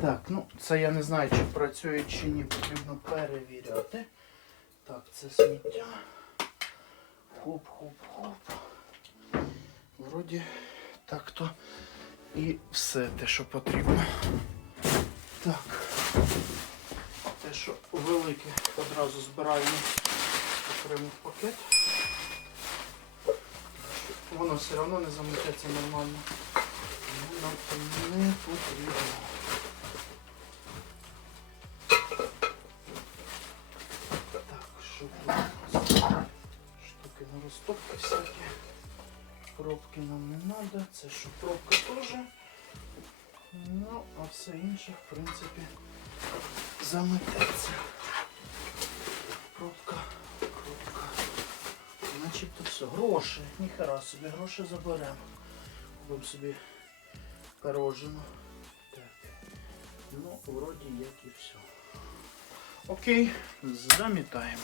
Так, ну це я не знаю, чи працює, чи ні, потрібно перевіряти. Так, це сміття. Хоп-хоп-хоп. Вроді так то і все те, що потрібно. Так. Те, що велике, одразу збираємо окремий пакет. Воно все одно не замететься нормально. Воно нам не потрібно. Штуки на всякі. Пробки нам не треба. Це що пробка теж. Ну, а все інше, в принципі, замететься. Пробка, пробка. Начебто все. Гроші. Ніхера собі, гроші заберемо. Будемо собі пирожено. Так. Ну, вроді як і все. Окей, замітаємо.